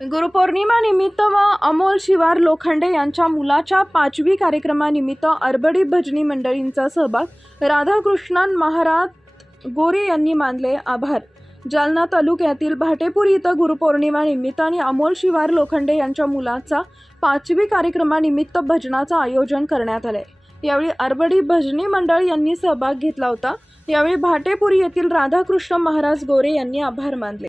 गुरुपौर्णिमा निमित्त व अमोल शिवार लोखंडे यांच्या मुलाच्या 5वी कार्यक्रमानिमित्त अरबडी भजनी मंडळींचा सहभाग। राधाकृष्णन महाराज गोरे यांनी मानले आभार। जालना तालुक्यातील भाटेपूर इथं गुरुपौर्णिमा निमित्त आणि अमोल शिवार लोखंडे यांच्या मुलाचा 5वी कार्यक्रमानिमित्त भजनाचं आयोजन करण्यात आले। यावेळी अरबडी भजनी मंडळ यांनी सहभाग घेतला होता। यावेळी भाटेपूर येथील राधाकृष्ण महाराज गोरे यांनी आभार मानले।